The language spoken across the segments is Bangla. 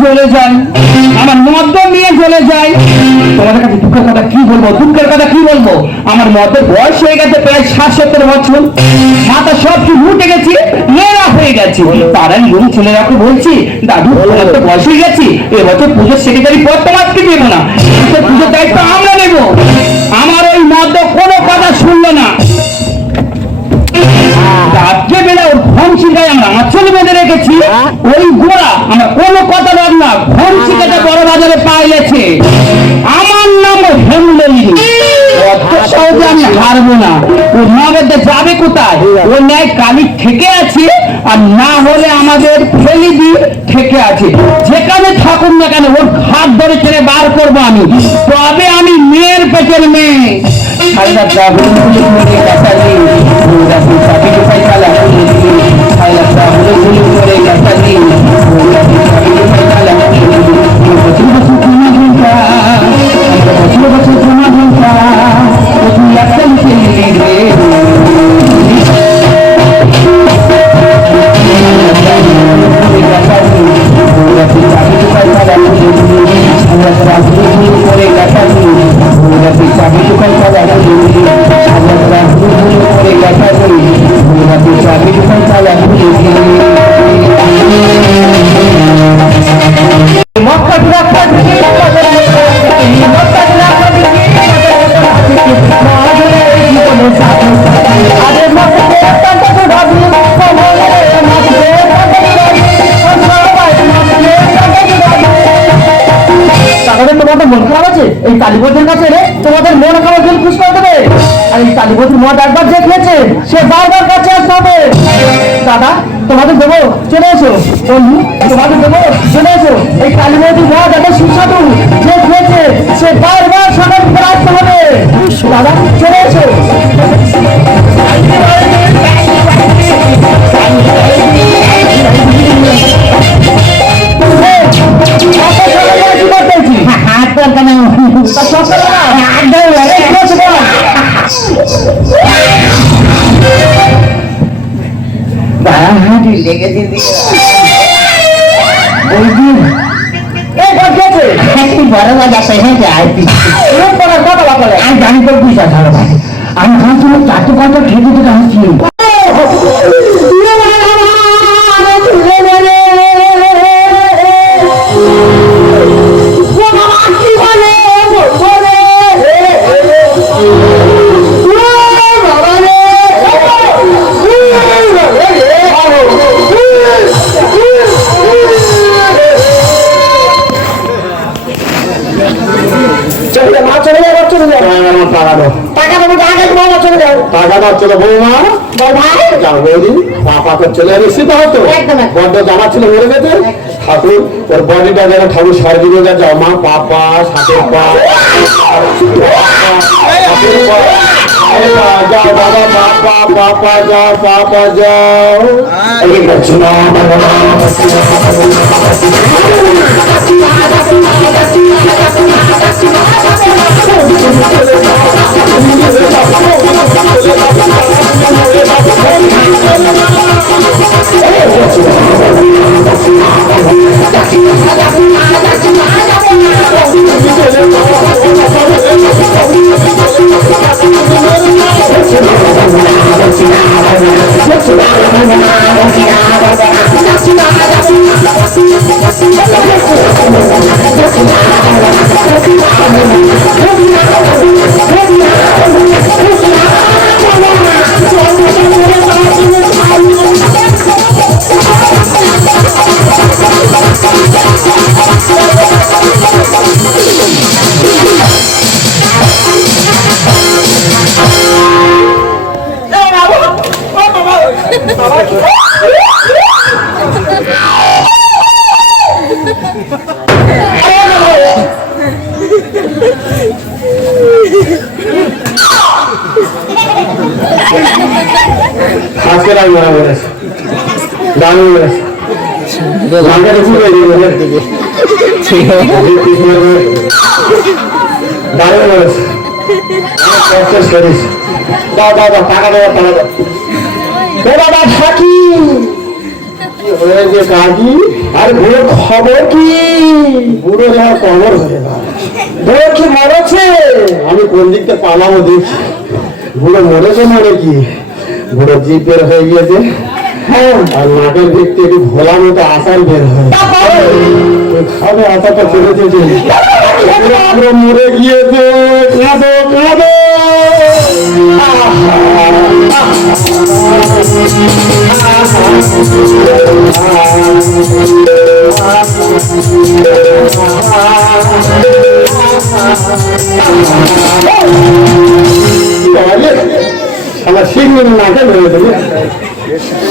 চলে যায় আমার মদ্য নিয়ে চলে যায়। তোমাদের কাছে দুঃখের কথা কি বলবো, দুঃখের কথা কি বলবো। আমার মদের বয়স হয়ে গেছে প্রায় 60-70 বছর, মাথা সব চুল উঠে গেছে, মেয়েরা হয়ে গেছে। তারা নিয়ম ছেলেরাকে বলছি, দাদু তোমার তো বয়স হয়ে গেছে, এবছর পুজোর সেক্রেটারি পদ তোমাকে দেবো না, পুজোর দায়িত্ব আমরা নেব। আমার ওই মদ কোনো কথা শুনলো না। রাত্রে বেলা ওর ঘনশিকায় আমরা আঁচল বেঁধে রেখেছি, ওই গোড়া আমরা কোনো কথা বল না, ঘনশিকাটা বড় বাজারে পাইলেছে। আমার নাম হেমলিনী, অত সহজে আমি হারবো না। ও মগেতে যাবে কোথায়? ও ন্যায় কালি থেকে আছে, আর না হলে আমাদের ফেলি দিয়ে থেকে আছে। যেখানে থাকুন না কেন ওর হাত ধরে ছেড়ে বার করবো আমি, তবে আমি মেয়ের পেটের মেয়ে। মন খারাপ আছে, এই কালীপতির কাছে এলে তোমাদের মন খারাপ জল খুশ করে দেবে। আর এই কালীপতির মদ একবার যে খেয়েছে সে বারবার কাছে আসতে হবে। দাদা তোমাদের দেবো, চলে এসো। বন্ধু তোমাদের দেবো, চলে এসো। এই কালীপতির মদ এত সুস্বাদু, যে খেয়েছে সে বারবার সকাল করে আসতে হবে। দাদা চলে এসো। আমি ভাবছিলাম 4-5টা খেতে দিতে আসছি। চলে এসেছি তো হয়তো বড্ড জামা ছিল মরে গেছে। ঠাকুর ওর বডিটা যেন ঠাকুর সার দিকে যাও মা, পাপা সাথের পা যাও বাবা, পাপা পাপা যাও, পাপা যাও। Baba. তাই মারা বলেছে দারুণ বলেছে গানটা দেখুন দারুণ বলেছে কষ্টের শরীর দাও দাও দাও টাকা দেওয়া টাকা দাও ও বাবা থাকি হয়েছে কাকি আরে বুড়ো খবর কি বুড়ো যাওয়ার খবর হয়ে বুড়ো কি মরেছে আমি কোন দিকটা পালাবো দেখছি বুড়ো মরেছে মানে কি বুড়ো জিভ বের হয়ে গিয়েছে আর নাকের দিকতে একটু ভোলা মতো আসার বের হয় খাবে আসাটা চলেছে যে পুরো মরে গিয়েছে কাঁদো কাঁদো আমার শিখবেন নাকে ধরে দেবে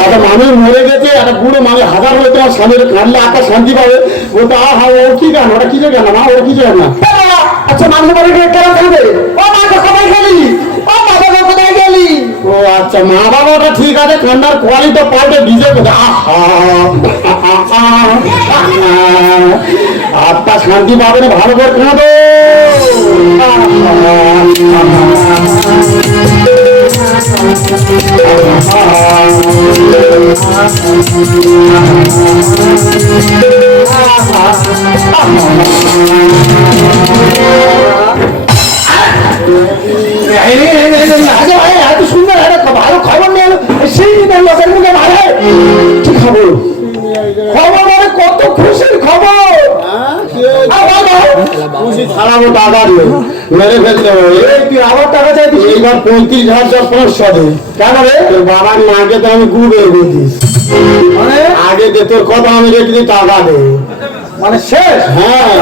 একটা মানুষ মরে গেছে একটা বুড়ো মানুষ হাজার হয়ে তোমার স্বামীর কাঁদলে আকাশ শান্তি পাবে বলতে আহা ওর কি গান ওটা কিছু গান না ওর কিছু গান না আচ্ছা মানুষ মরে গেলে কেন কাঁদে ও মা কোথায় গেলি ও বাবা কোথায় গেলি ও আচ্ছা মা বাবাটা ঠিক আছে কান্নার কোয়ালিটি পাল্টে ডিজে কোথায় আত্মা শান্তি পাবে না ভালো করে কাঁদো এত সুন্দর ভালো খবর নিয়ে এলো সেই দিনের লোকের মুখে ভালো কি খবর খবর মানে কত খুশির খবর খুশি ছাড়াবো দাদা মেরে ফেলতে হবে তুই আবার টাকা চাইছিস এইবার 35,500 দে কেন রে তোর বাবার মাকে তো আমি গু বের করছিস মানে আগে দে তোর কথা আমি রেখে টাকা দে মানে শেষ হ্যাঁ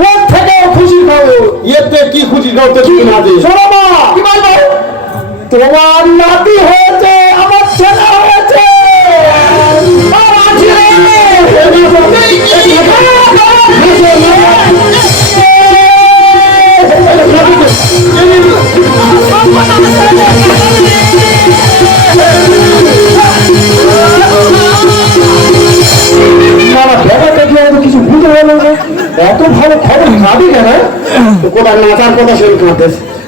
ওর থেকে খুশি খাবো এতে কি খুশি খাবো তো কি না দে শোনো মা কি বলবো তোমার নাতি হয়েছে আমার ছেলে হয়েছে কিছু বুঝতে পারলো না এত ভালো খবর নাবি কেন কোথায় নাচার কথা শরীর কাঁদতে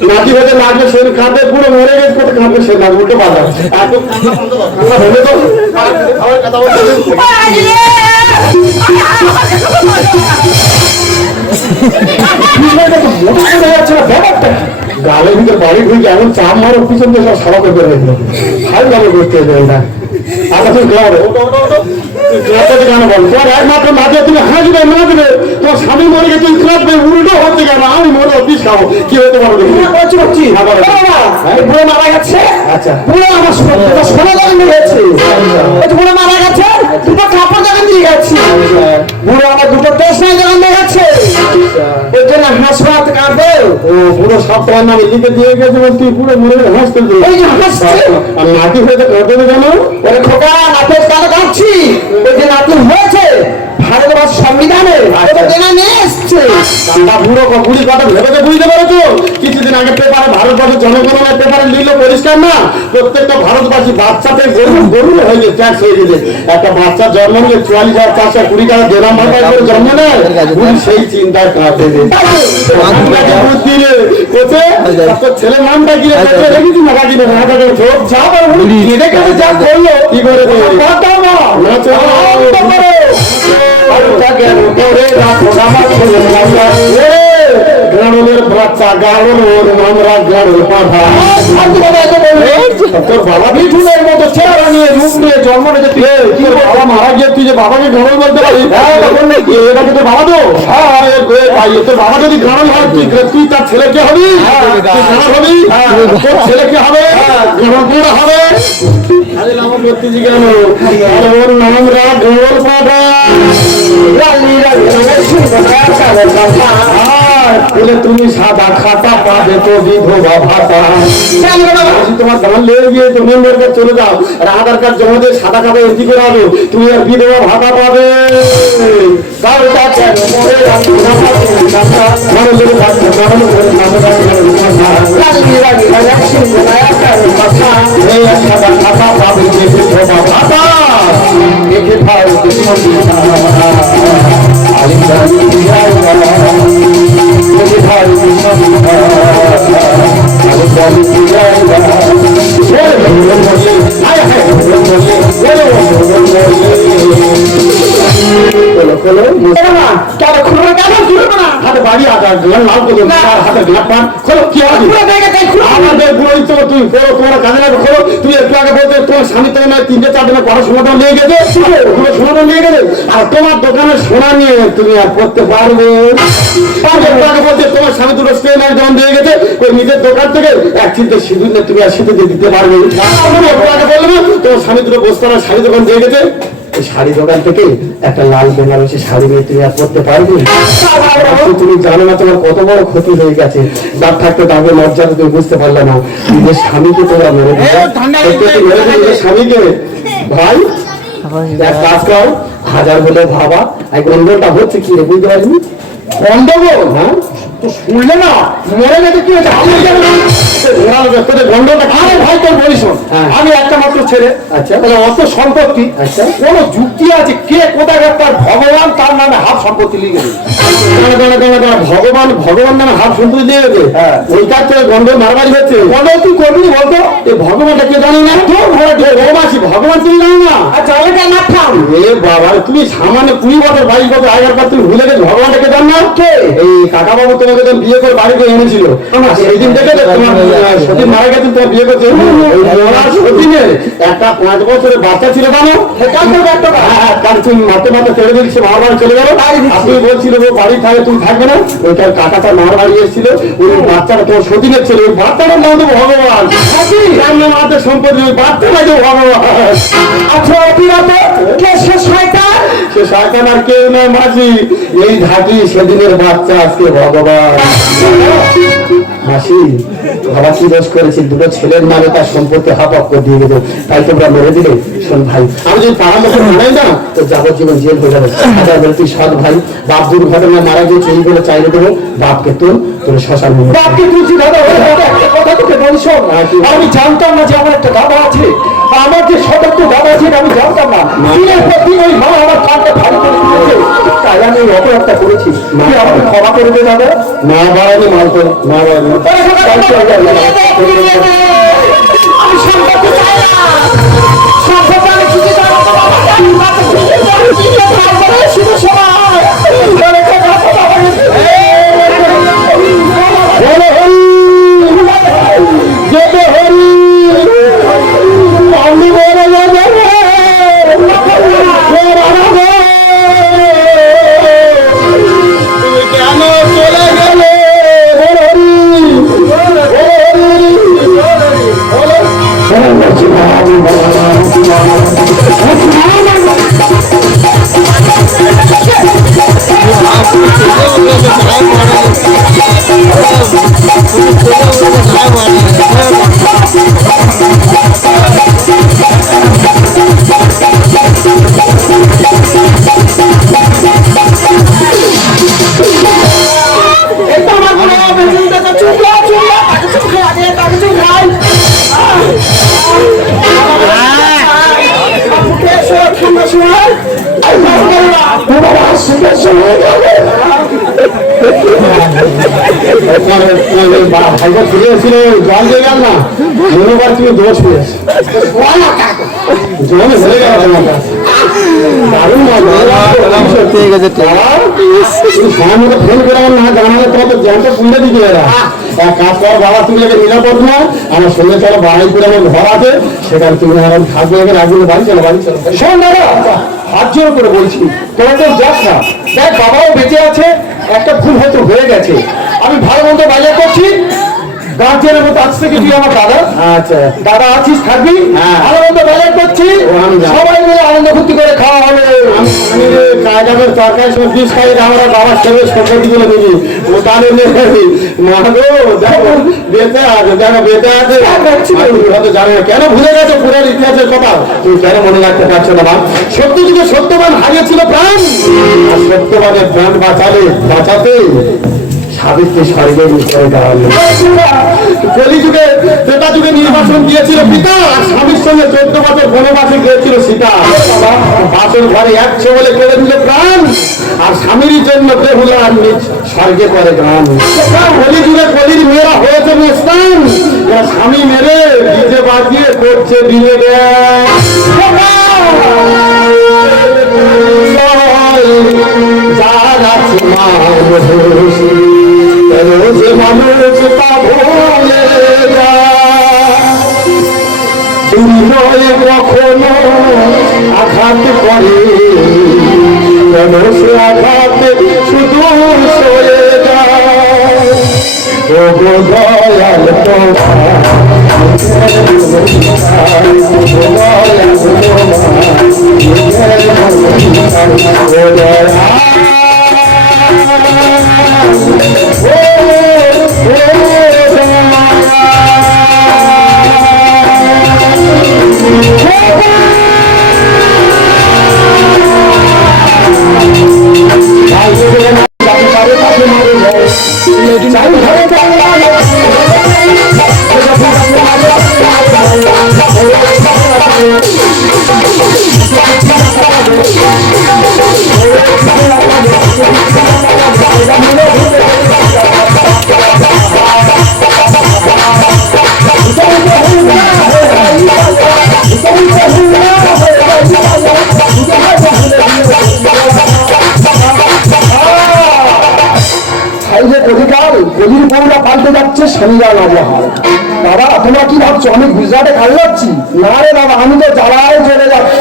নাচি হতে নাচবে শরীর কাঁদতে পুরো মরে গেছে কোথায় কাঁদবে সে নাচ উল্টে পাল্টা এত হলে তো কথা বলতে গালের ভিতরে বাড়ি ঢুকে এমন চাপ মারো পিছন দিয়ে সব সারা করে বের হয়ে খাই গালে করতে হবে এটা আচ্ছা তুমি গাও কেন বল তোমার একমাত্র মাঝে তুমি হাসবে নাচবে তোমার স্বামী মরে গেছে তুমি কাঁদবে উল্টো হচ্ছে কেন আমি মরে অফিস খাবো কি হতে পারবে বুড়ো মারা গেছে আচ্ছা বুড়ো আমার সোনা দোকান দিয়ে গেছে বুড়ো মারা গেছে দুটো কাপড় দোকান দিয়ে গেছে বুড়ো আমার দুটো টেশনারি দোকান দিয়ে গেছে ওই জন্য হাসপাত কাঁদবে ও বুড়ো সব তোমার নামে লিখে দিয়ে গেছে তুই পুরো মরে হাসতে এই যে হাসছে আর নাতি হয়েছে কাঁদবে কেন ওরে খোকা নাতি কেন কাঁদছি ওই যে নাতি হয়েছে ভারতবর্ষ সংবিধানে বুড়ো বুড়ি কথা ভেবে বুঝতে পারছো কিছুদিন আগে পেপারে ভারতবর্ষের জনগণনার পেপারে লিখল পরিষ্কার না প্রত্যেকটা ভারতবাসী বাচ্চাতে গরু হয়ে গেছে ট্যাক্স হয়ে গেছে একটা বাচ্চার জন্ম নিলে 44,420 টাকা দেলাম ভাতা করে জন্ম নেয় বুড়ি সেই চিন্তায় কাঁদে ছেলের নামটা কি রেখেছি না রাখি না যা করলো কি করে গ্রামের বাচ্চা গাড়োর আমরা গাড়ো পাঠা তোর বাবা বিঠুনের মতো চেহারা নিয়ে রূপ নিয়ে জন্ম নিতে তুই বাবা মারা গিয়ে তুই যে বাবাকে গাড়ো বলতে পারিস এটা কি তোর বাবা তো তোর বাবা যদি গাড়ো হয় তুই তার ছেলেকে হবি হবি তোর ছেলেকে হবে গাড়ো হবে আরে নাম করতেছি কেন ওর নাম রাখ গোল পাঠা বলে তুমি সাদা খাতা পাবে তো বিধবা ভাতা। তোমার দাম লেগে গিয়ে তুমি মেম্বার কার্ড চলে যাও, আর আধার কার্ড জমা দিয়ে সাদা খাতা এন্ট্রি করে আনো, তুমি আর বিধবা ভাতা পাবে। খাতা পাবে যে বিধবা ভাতা, দেখে ভাই বাড়ি আধার লাল করলো হাতে গ্লাপ পান খোলো কি আমাদের বুড়ো তো তুই করো তোমার কাজে লাগবে খোলো। তুই একটু আগে বলতে তোমার স্বামী তো নয় 3-4 দিনের পড়াশোনাটাও নিয়ে গেছে, সোনাটাও নিয়ে গেছে, আর তোমার দোকানে সোনা নিয়ে তুমি আর করতে পারবে। বলছে তোমার স্বামী দুটো স্টেন জন দিয়ে গেছে ওই নিজের দোকান থেকে এক চিন্তা সিঁদুর নিয়ে তুমি আর সিঁদুর দিয়ে দিতে পারবে। বলবে তোমার স্বামী দুটো বস্তার শাড়ি দোকান দিয়ে গেছে, এই শাড়ি দোকান থেকে একটা লাল বেনারসি শাড়ি নিয়ে তুমি আর পরতে পারবে। তুমি জানো না তোমার কত বড় ক্ষতি হয়ে গেছে। দাঁত থাকতে দাঁড়ে লজ্জাটা তুমি বুঝতে পারলে না। নিজের স্বামীকে তোমরা মেরে দিলে, নিজের স্বামীকে। ভাই এক কাজ করো, 1000 বলে ভাবা এই গন্ডগোলটা হচ্ছে কি রে বুঝতে পারিনি। গন্ডগোল? হ্যাঁ তো শুনলে না মরে গেছে কি হয়েছে গন্ডগোলটা। আরে ভাই তোর বলিস আমি একটা মাত্র ছেলে, আচ্ছা তাহলে অত সম্পত্তি, আচ্ছা কোন যুক্তি আছে? কে কোথায় তার ভগবান তার নামে হাফ সম্পত্তি লিখে ভগবান ভগবান নামে হাফ সম্পত্তি দিয়ে গেছে, ওইটার থেকে গন্ডগোল মারামারি হচ্ছে। গন্ডগোল তুই করবি বলতো? এই ভগবানটা কে জানি না তোর ঘরে রোমাসি ভগবান তুমি জানি না। আচ্ছা না থাম এ বাবা, তুমি সামান্য 20 বছর 22 বছর আগের পর তুমি ভুলে গেছো ভগবানটাকে জান না। কে? এই কাকা বাবু তোমাকে যখন বিয়ে করে বাড়িতে এনেছিল, সেই দিন থেকে তোমার সতীন মারা গেছে, তোমার বিয়ে করছে সতীনের একটা 5 বছরের বাচ্চা ছিল জানো, তার তুমি মারতে মারতে ছেড়ে দিয়েছে, মার বাড়ি চলে গেল। আপনি বলছিল ও বাড়ি থাকে তুমি থাকবে না, ওইটার কাকাটা মার বাড়ি এসেছিল, ওই বাচ্চাটা তোমার সতীনের ছিল, ওই বাচ্চাটার নাম তো ভগবান, আমাদের সম্পত্তি ওই বাচ্চাটা যে ভগবান। আচ্ছা সে শয়তান আর কেউ নয় মাসি, এই ঢাকি সেদিনের বাচ্চা আজকে ভগবান। মাসি বাবা কি দোষ করেছি? দুটো ছেলের নামে তার সম্পত্তি হাফ করে দিয়ে গেছে, তাই তোমরা মেরে দিলে। শোন ভাই, আমি যদি পাড়ার লোক মারাই না তো যাবজ্জীবন জেল হয়ে যাবে। বলে তুই সৎ ভাই, বাপ দুর্ঘটনায় মারা গিয়েছে এই বলে চাইলে দেবো, বাপকে তুল তোর শ্মশান বাপকে তুলছি। দাদা কথা তোকে বলছ, আমি জানতাম না যে আমার একটা দাদা আছে, আমার যে সতর্ক দাদা আছে আমি জানতাম না। দিনের পর দিন ওই মা আমার কানটা ভারী করে দিয়েছে, তাই আমি অপরাধটা করেছি। তুই আমাকে ক্ষমা করে দে দাদা। না বাড়ানি মাল করে না বাড়ানি আমি সম্পর্ক চাই না, সম্পর্ক আমি কিছু জানো শুধু সময় ভাইবা ফিরে এসেছিল, জল দিয়ে গেল না মনোবার তুমি দোষ পেয়েছো, জলে হয়ে গেল তোমার কাছে। দারুণ সময় মতো ফোন করে আমার না জানালে তোমার তো জ্যামটা পুঁজে দিতে এরা। এক কাজ কর বাবা, তুমি একে নিরাপদ না, আমার সঙ্গে চলো বাড়ি করে আমার ঘর আছে, সেখানে তুমি আরাম থাকবে, এখানে রাখবে, বাড়ি চলো বাড়ি চলো। শোন দাদা, হাত জোর করে বলছি তোরা তো যাস না, দেখ বাবাও বেঁচে আছে, একটা ভুল হয়তো হয়ে গেছে, আমি ভালো মন্দ বাজার করছি, গার্জিয়ানের মতো আজ থেকে তুই আমার দাদা, আচ্ছা দাদা আছিস থাকবি, ভালো মন্দ বাজার করছি, সবাই মিলে আনন্দ ফুর্তি করে খাওয়া হবে। আমি যাবে তরকারি সব বিষ খাই আমরা বাবার ছেলে সম্পত্তি গুলো দিবি ও তাহলে মা গো দেখো বেঁচে আছে দেখো বেঁচে আছে হয়তো জানো না কেন ভুলে গেছো পুরের ইতিহাসের কথা তুমি কেন মনে রাখতে পারছো না মা সত্য যুগে সত্যবান হারিয়েছিল প্রাণ আর সত্যবানের প্রাণ বাঁচাতে সাবিত্রী স্বর্গে করে দাঁড়ালো কলিযুগে ত্রেতা যুগে নির্বাচন দিয়েছিল পিতা আর স্বামীর সঙ্গে 14 বছর বনবাসে গিয়েছিল সীতা বাসর ঘরে একশো বলে কেড়ে দিল প্রাণ আর স্বামীর জন্য বেহুলা আর নিজ স্বর্গে করে গান কলিযুগে কলির মেয়েরা হয়েছে স্থান স্বামী মেরে ডিজে বাজিয়ে করছে বিয়ে যার আছে মানুষ যে মানুষ তা ভুলে যায় কখনো আঘাত করে কেন সে আঘাত শুধু সয়ে যায় ও গো দয়াল গলির বউরা পাল্টে যাচ্ছে শনিরা রাজা হয় বাবা তোমরা কি ভাবছো আমি গুজরাটে খাল যাচ্ছি না রে বাবা আমি তো জ্বালায় চলে যাচ্ছি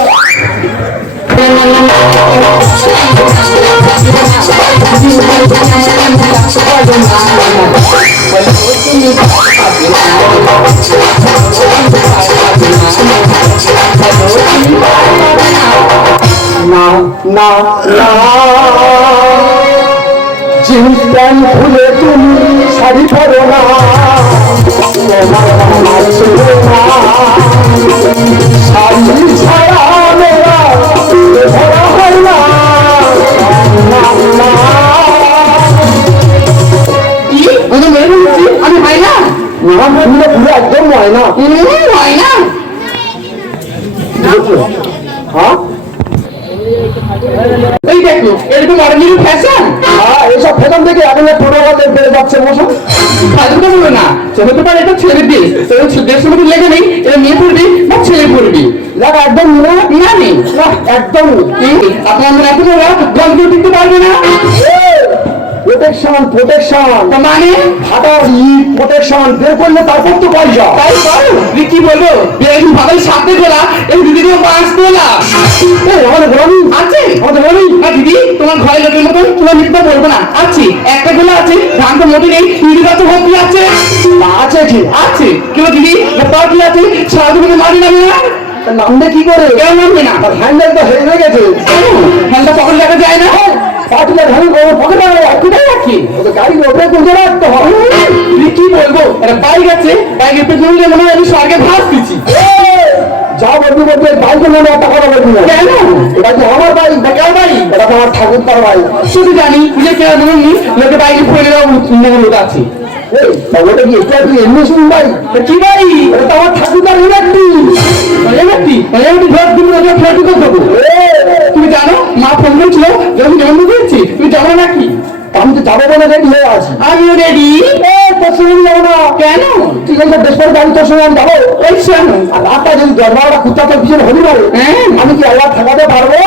না না না জিন্স প্যান্ট খুলে তুমি শাড়ি পরো না শাড়ি ছাড়া মেরা ধরা হয় না আমি হয় না না পুরো পুরো একদম হয় না হয় না হ্যাঁ এই দেখো এরকম অর্ডিনারি ফ্যাশন হ্যাঁ এইসব ফ্যাশন থেকে এখন টোটোতে বেড়ে যাচ্ছে মশা ফালতু কথা বলো না হতে পারে এটা ছেড়ে দিস দেড়শো মতো লেগে নেই এটা মেয়ে পড়বি বা ছেলে পড়বি দেখ একদম না নেই একদম আপনাদের এত গল্প দিতে পারবে না প্রোটেকশন মানে হাতার প্রোটেকশন বের করলে তারপর তো পয়সা তাই তুই কি বলবো বেরোদিন ভাবে সাথে গোলা এই দিদিও 5 তোলা আমাদের বলি আছে আমাদের বলি না দিদি তোমার ঘরে লোকের মতন তোমার মিথ্যা বলবো না আছি একটা গোলা আছে ধান তো মোটে নেই দিদিটা তো ভর্তি আছে আছে ঠিক আছে কেউ দিদি পার্টি আছে সারাদিন মারি নামে না নামবে কি করে কেন নামবে না হ্যান্ডেল তো হয়ে গেছে হ্যান্ডেল পকেটে রাখা যায় না পাটিলা ধান পকেটে কোথায় রাখি গাড়ি ওপরে গুঁজে রাখতে হবে কি বলবো একটা বাইক আছে বাইকের পেছনে মনে হয় আমি স্বর্গে ভাস দিচ্ছি যা বলবি বলবি বাইকের নামে একটা কথা বলবি না কেন এটা কি আমার বাইক বা কার বাইক এটা তো আমার ঠাকুর তার বাইক শুধু জানি যে কেউ বলুননি লোকে বাইকে ফেলে দেওয়া আছে ওটা কি এটা তুই এমনি শুন ভাই কি ভাই এটা তো আমার ঠাকুর তার তুমি জানো মা ফোন করেছিল যখন জন্ম দিয়েছি তুমি জানো নাকি আমি তো যাবো বলে রেডি হয়ে আছি আমিও রেডি তোর সঙ্গে যাবো না কেন ঠিক আছে বেশ করে যাবি তোর সঙ্গে আমি যাবো ওই শোনো আর রাতটা যদি 10-12টা কুত্তা তোর পিছনে হলি পারে আমি কি আবার ঠেকাতে পারবো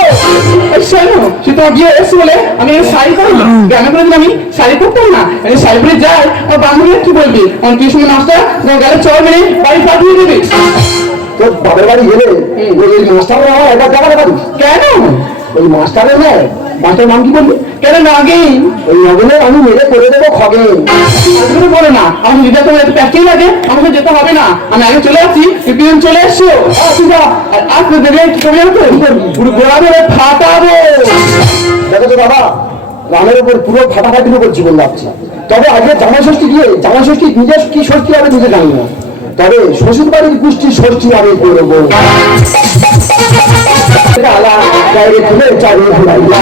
ওই শোনো সে তোমার বিয়ে এসে বলে আমি শাড়ি করি না কেন করে আমি শাড়ি করতাম না শাড়ি পরে যাই আর বান্ধবীরা কি বলবি আমার কি সময় নাস্তা গেলে চল মেরে বাড়ি পাঠিয়ে দেবে তোর বাবার বাড়ি গেলে ওই মাস্টার আমার একবার দেখাতে পারিস কেন ওই মাস্টারের নেয় মাস্টার নাম কি বলবি কেন নাগিন ওই নগেনের আমি মেরে করে দেবো খগেন বলো না আমি দিদা তোমার একটু প্যাকেই লাগে আমাকে যেতে হবে না আমি আগে চলে আসছি পিএম চলে এসছো আসতে দেবে কি করবি পুরো গোড়া ধরে ফাটাবো দেখো তো বাবা, রামের উপর পুরো ফাটাফাটির উপর জীবন যাচ্ছে। তবে আগে জামাই ষষ্ঠী দিয়ে, জামাই ষষ্ঠী নিজের কি ষষ্ঠী হবে নিজে জানি না, তবে শ্বশুর বাড়ির গোষ্ঠীর ষষ্ঠী আমি করবো। বাইরে তুলে চারিয়ে ঘুরাইয়া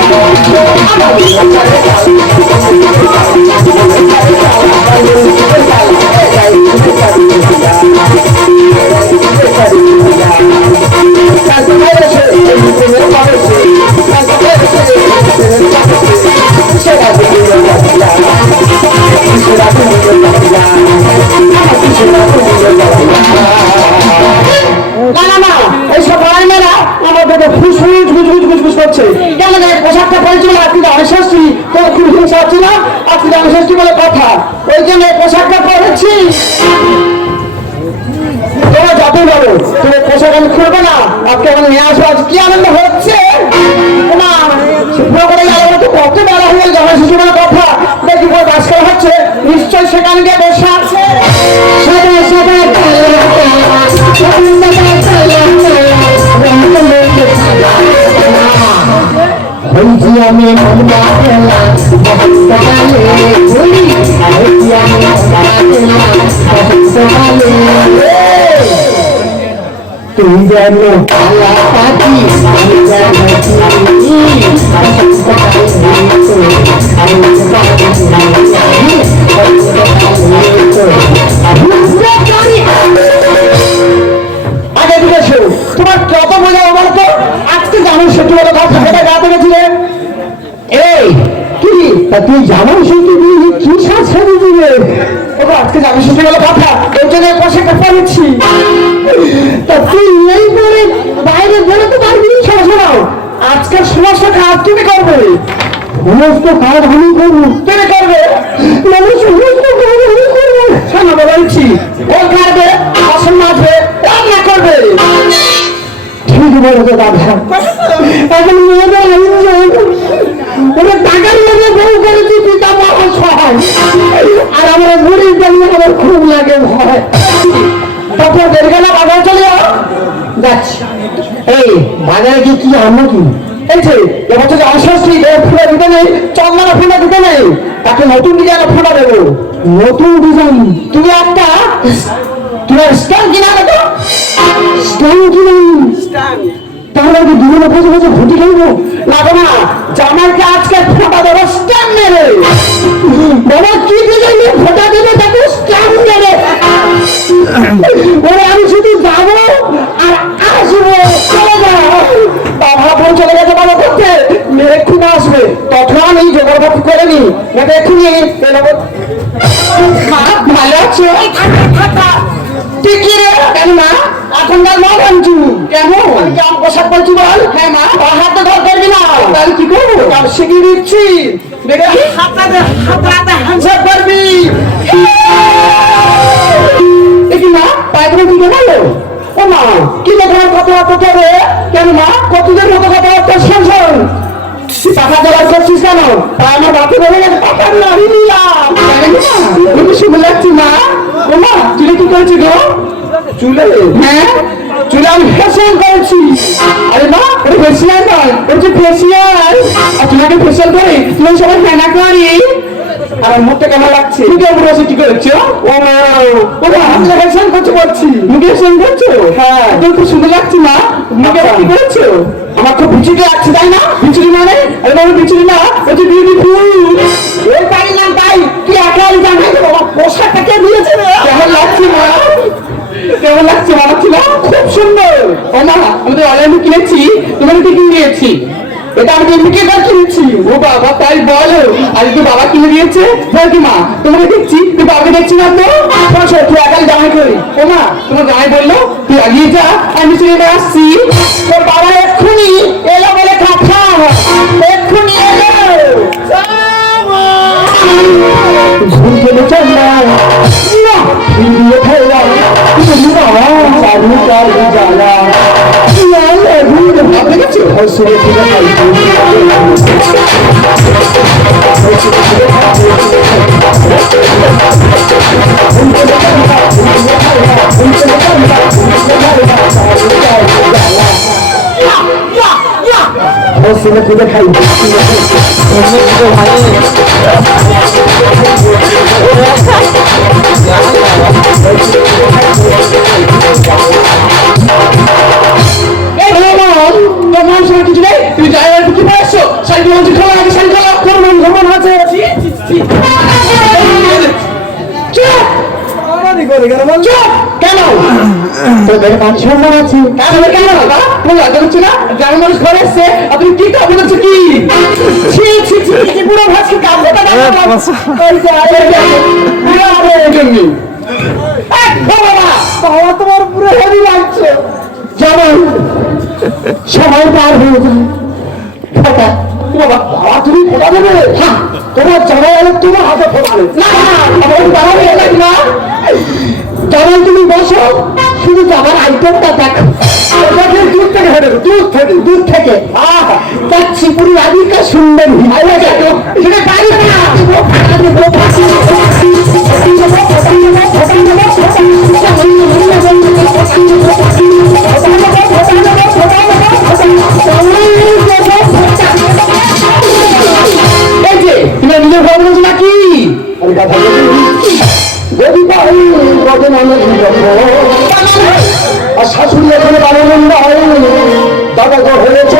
পোশাকটা পরিচয় আজকে জামাই ষষ্ঠী, তো খুব হিংসা হচ্ছে না? আজকে জামাই ষষ্ঠী বলে কথা, ওই জন্য পোশাকটা পরেছি। তোমার যত বলো তুমি পোশাক আমি খুলবে না, আজকে আমার নিয়ে আসো। আজ কি আনন্দ হচ্ছে না, শুকনো করে গেল তো কত বেলা হয়ে জামাই ষষ্ঠী বলে কথা। দেখি বই বাস করা হচ্ছে, নিশ্চয়ই সেখানে গিয়ে বসে আছে। আমি তুই যেন পালা পাখি, আমি যেন আগে দিয়েছো। তোমার কত বোঝা বলো তো, আজকে জামাই ষষ্ঠী বলে কথা গাতে গেছিলে। এই কি তুই জামাই ষষ্ঠী দিয়ে কি সাজ সাজিয়ে দিবে? আজকে জামাই ষষ্ঠী বলে কথা, ওই জন্য পোশাকটা পরেছি। তা তুই এই করে বাইরে বেরোতে পারবি? শোনাও, আজকের সমস্ত কাজ তুমি করবে, সমস্ত কাজ আমি করবো, তুমি করবে, সমস্ত কাজ আমি করবো। শোনো বলছি, ও কাটবে, বাসন মাজবে, রান্না করবে। ঠিক বলেছে দাদা, এখন মেয়েদের ওরা টাকার মধ্যে বউ করেছি, পিতা মারা সহায়, আর আমার বুড়ির জন্য আমার খুব লাগে ভয়। তারপর বেরগেলা বাজার চলে যাও যাচ্ছি। এই বাজারে কি কি আনবো কি? এই যে এবছর যে অষষ্ঠী ফুলে দিতে নেই, চন্দনা ফুলে দিতে নেই, তাকে নতুন ডিজাইনের ফুটা দেবো। নতুন ডিজাইন? তুমি একটা তোমার স্ট্যান্ড কিনা দেবো। স্ট্যান্ড কিনা? তাহলে আমি দুজনে বসে বসে ফুটি খেলবো? লাগে না, জামাইকে আজকে ফোটা দেবো স্ট্যান্ড মেরে। বাবা কি ডিজাইনে ফোটা দেবে তাকে স্ট্যান্ড মেরে। ওরে আমি শুধু যাবো আর আসবো, চলে যাও। বাবা বোন চলে গেছে বাবা করতে, মেরে খুব আসবে, তখন আমি জোগাড় করে নি, এটা এক্ষুনি ভালো আছে। তুই কি রে? কেন মা এখনকার মা ভাঙছু কেমন? কেমন পোশাক পরছি বল? হ্যাঁ মা, হাতে ধর করবি না, তাহলে কি করবো? শিখিয়ে দিচ্ছি, হ্যান্ডশেক করবি। দেখি মা পায়খানা কি গেলো? ও মা কি তোমার কথাবার্তা করে? কেন মা কতদের মতো কথাবার্তা শুনছেন? টাকা জোগাড় করছিস কেন? তাই আমার বাপে বলে গেছে টাকার নাড়ি নিলাম। শুনে যাচ্ছি মা। ও মা চুলে কি করেছি গো? চুলে? হ্যাঁ চুলে আমি ফেসিয়াল করেছি। আরে মা ওটা ফেসিয়াল নয়, ওটা হচ্ছে ফেসিয়াল। আর তোমাকে ফেসিয়াল করে তুমি সবাই ফেনা করি। আমার মুখটা কেমন লাগছে? মুখে উপরে বসে কি করছো? ও মা ও মা মুখে ফেসিয়াল করছো বলছি। মুখে ফেসিয়াল করছো? হ্যাঁ তুমি খুব সুন্দর লাগছে মা। মুখে কি করছো? আমার খুব বিচুটি লাগছে তাই না? বিচুটি মানে? আরে বাবা বিচুটি না, ওই যে বিউটিফুল। ওই তাই না তাই কি একাই জানাই তো বাবা পোশাকটা কে দিয়েছে রে? কেমন লাগছে মা? কেমন লাগছে বাবা? ছিল খুব সুন্দর। ও মা আমি তো অনলাইনে কিনেছি, তোমার কি কিনে দিয়েছি? এটা আমি এমনিকে কাজ কিনেছি। ও বাবা তাই বলো, আর তুই বাবা কিনে দিয়েছে বল কি মা? তোমাকে দেখছি তুই বাবাকে দেখছি না তো? শোনো তুই একাই জামাই করি। ও মা তোমার জামাই বললো তুই আগিয়ে যা, আমি চলে আসছি। তোর বাবা এক্ষুনি এলো বলে কথা, এক্ষুনি এলো। ঘুম থেকে চল না ফিরিয়ে ফেলা চালু চালু জ্বালা ভাবতে গেছে হসুরে ফিরে সিনে খুঁজে খাই। কিছু নেই, তুমি যাই কি বলছো? শাড়ি বলছি খোলা আগে, শাড়ি খোলা। তোর মন ভ্রমণ আছে। কেন তোদের মান সম্মান আছে? কেন বাবা লজ্জা হচ্ছে না? গ্রামের মানুষ ঘরে এসছে, আপনি কি কাপড় হচ্ছে কি? পুরো ভাবছি কাপড় তোমার পুরো হেভি লাগছে। যেমন সবাই পার হয়ে যায় ফোটা। বাবা তুমি ফোটা দেবে? হ্যাঁ, তোমার জামাই হলে তোমার হাতে ফোটাবে না। যেমন তুমি বসো, শুধু জামার আইটেমটা দেখো। দূর থেকে হেঁটে, দূর থেকে যাচ্ছি পুরো রাধিকা সুন্দরী। সেটা পারি না। এই যে তুমি নিজের ভাবনা নাকি আর শাশুড়ি এখানে দাদা তো হয়েছে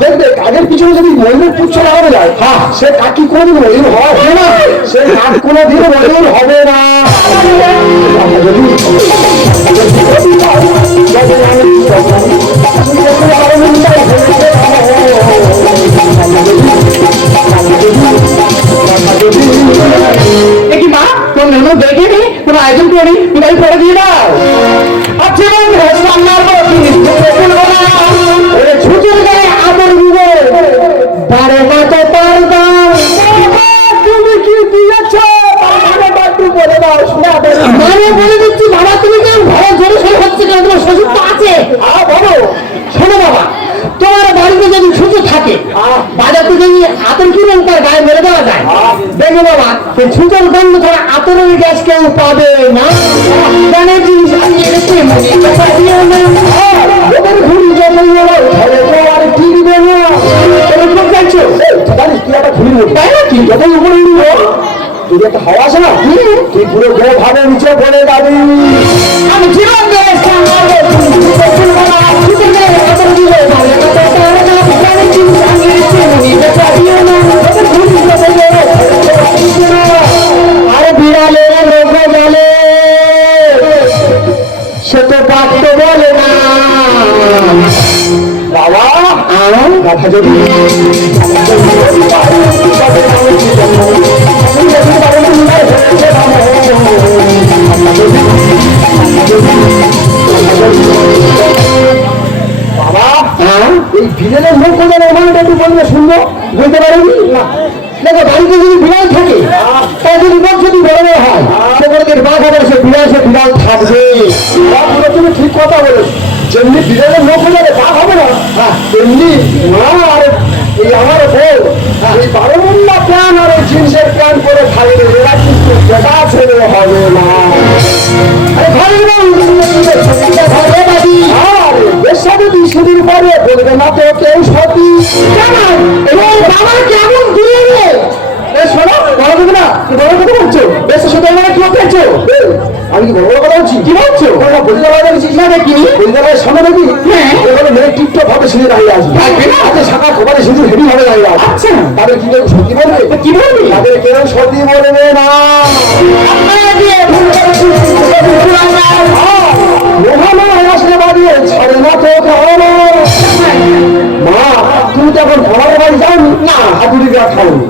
দেখবে কাজের পিছনে যদি ময়ূর পুচ্ছ লাগানো যায়, হ্যাঁ সে কাকি কোনদিন ময়ূর হবে না, সে কাক কোনদিন ময়ূর হবে না। কি মা তোর মেনু দেখেনি, কোনো আয়োজন করি, তুমি করে দিয়ে দাও। আচ্ছা ছুটির গায়ে আদর দিবে বারে মাথা তার দাম। তুমি কি দিয়েছ বলে দাও। মানে বলে দিচ্ছি বাবা, তুমি কেন ঘরে জোরে সরে হচ্ছে কেন? তোমার শ্বশুর তো আছে। বলো শোনো বাবা, তোমার বাড়িতে যদি সুযোগ থাকে বাজার থেকে আতর কিনেন তার গায়ে মেরে দেওয়া যায়। দেখো বাবা, সুযোগ বন্ধ ছাড়া আতরের গ্যাস কেউ পাবে না। যদি একটা হাওয়া আসে না, তুই পুরো গো ভাবে নিচে পড়ে যাবি। আমি জীবন আরে বিড়ালের রোগ জানে সে তো পারতে বলে না। বাবা কথা যদি বাবা এই ভিলেনের মুখ কোথায় ওখানে একটু বলবে শুনবো, বলতে পারেনি না। দেখো বাড়িতে যদি বিড়াল থাকে, তাই যদি লোক যদি বড় হয় সেগুলোকে বাঘ হবে, সে বিড়াল থাকবে। তুমি ঠিক কথা বলেছো, যেমনি বিড়ালের মুখ হয়ে যাবে বাঘ হবে না, তেমনি মা আর এই আমার বউ এই বারোমুল্লা প্যান আর ওই জিন্সের প্যান করে থাকবে, এরা কিন্তু যেটা ছেড়ে হবে না। সেদিন পরে বলবে না তো কেউ সতী। বাবা কেমন দিয়ে রে শোনো, বড় দেবে না, বড় কথা বলছো, বেশ সাথে মানে কি বলছো? আমি কি বড় কথা বলছি? কি বলছো? সামনে দেখি মেয়ে টিপটপ ভাবে সিঁড়ি দাঁড়িয়ে আসবে, হাতে শাখা খোপারে সিঁড়ি হেভি ভাবে দাঁড়িয়ে আসবে। আচ্ছা, তাদের কি কেউ সত্যি বলবে? কি বলবি? তাদের কেউ সত্যি বলবে না। মা তুমি তো এখন খাবার বাড়ি যাওনি না, হাতুড়ি দেওয়া খাওনি।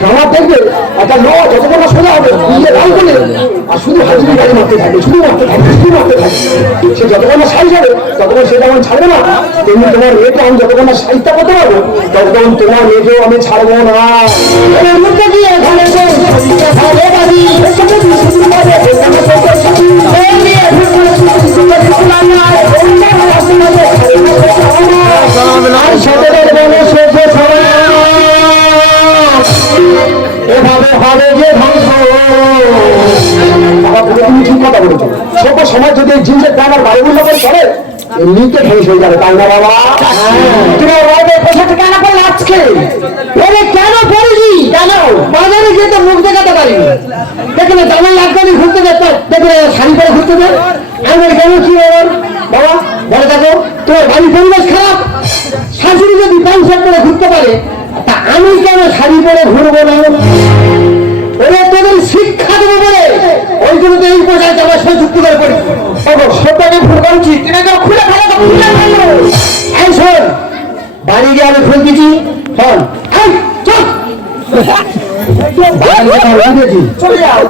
খাবার দেখবে একটা ল যতক্ষণ না সোজা হবে বুঝিয়ে লাল করে, আর শুধু হাতুড়ি গাড়ি মারতে থাকে, শুধু মারতে থাকে। সে যতক্ষণ না সাইজ হবে ততক্ষণ সে যেমন ছাড়বে না, তেমনি তোমার মেয়েকে আমি যতক্ষণ না সাইজটা করতে পারবো ততক্ষণ তোমার মেয়েকেও আমি ছাড়বো না। এভাবে হবে যে ধ্বংস। তুমি ঠিক কথা বলেছো, ছোট সময় যদি এই জিনিসের দাম আর বাড়িগুলো করে চলে, এমনিতে শেষ হয়ে যাবে, তাই না বাবা? তোমার ওয়াইফের পোশাকটা কেন পরলে আজকে? ওরে কেন পরেছি? কেন? বাজারে গিয়ে তো মুখ দেখাতে পারি। দেখলে জামাই একদমই ঘুরতে যেত, দেখলে শাড়ি পরে ঘুরতে যায়। আমি কেন কি বাবা বলে দেখো, তোমার বাড়ির পরিবেশ খারাপ, শাশুড়ি যদি প্যান্ট শার্ট পরে ঘুরতে পারে, তা আমি কেন শাড়ি পরে ঘুরবো না? ওরে তোদের শিক্ষা দেবো বলে ওই জন্য তো এই পোশাক আমার সে যুক্তি করে পড়ি। সত্যকে ভুল করছি, তুমি তো খুলে ফেলো তো খুলে ফেলো। এই শোন, বাড়ি গিয়ে আমি খুল দিচ্ছি, শোন চল চলে যাও।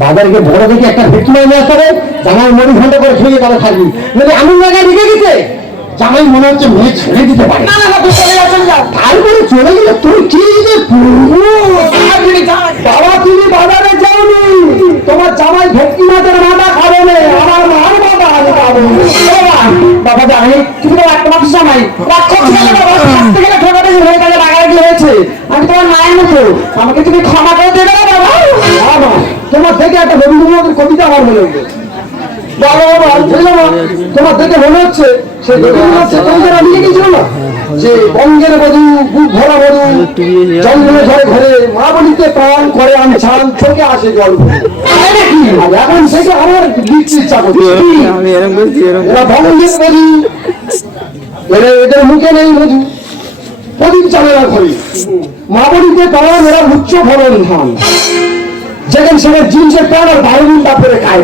বাজারকে বড় দেখে একটা ভেটকি মাছ নিয়ে আসতে হবে, জামাই মরি ঘন্ট করে খেয়ে তবে থাকবি। যদি আমি জায়গায় রেখে গেছে জামাই মনে হচ্ছে মেয়ে ছেড়ে দিতে পারে। তারপরে চলে গেলে তুই কি যে বাবা, তুমি বাজারে যাওনি, তোমার জামাই ভেটকি মাছের মাথা খাবে না, আমার মার মাথা আমি খাবো। বাবা জানি তুমি তো একটা মাত্র জামাই, রাগারাগি হয়েছে, আমি তোমার মায়ের মতো, আমাকে তুমি ক্ষমা করে দেবে না বাবা? বাবা তোমার থেকে একটা রবীন্দ্রনাথের কবিতা আমার মনে হলো। বাবা বাবা তোমার দেখে মনে হচ্ছে সে রবীন্দ্রনাথ কবিতা লিখে গিয়েছিল না, যে বঙ্গের বধূ বুক ভরা বধূ জঙ্গলে ঘরে ঘরে মা বলিতে প্রাণ করে আনছান চোখে আসে জল ভরে। আর এখন সেটা আমার লিখতে ইচ্ছা করছে। এরা বঙ্গের বধূ, এদের মুখে নেই মধু, প্রদীপ চালে না ঘরে মা বলিতে প্রাণ, এরা উচ্চ ফলন ধান, যেখানে সেখানে জিন্সের প্যান্ট আর বায়ুগুন্ডা পরে খায়।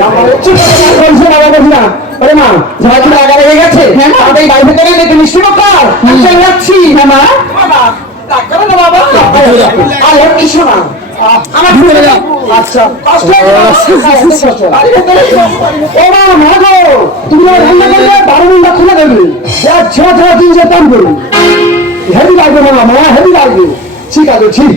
বলছে বাবা বলছি না, আরে মা যারা কি রাগা রেগে গেছে, তাদের বাড়ি থেকে একটু মিষ্টি কর যাচ্ছি। হ্যাঁ মা আর কিছু না, আমার আচ্ছা কষ্ট ও মা মা গো, তুমি রান্না করলে বায়ুগুন্ডা খুলে দেবে, ছেঁড়া ছেঁড়া জিন্সের প্যান্ট করবে, হেভি লাগবে বাবা, মা হেভি লাগবে। ঠিক আছে ঠিক।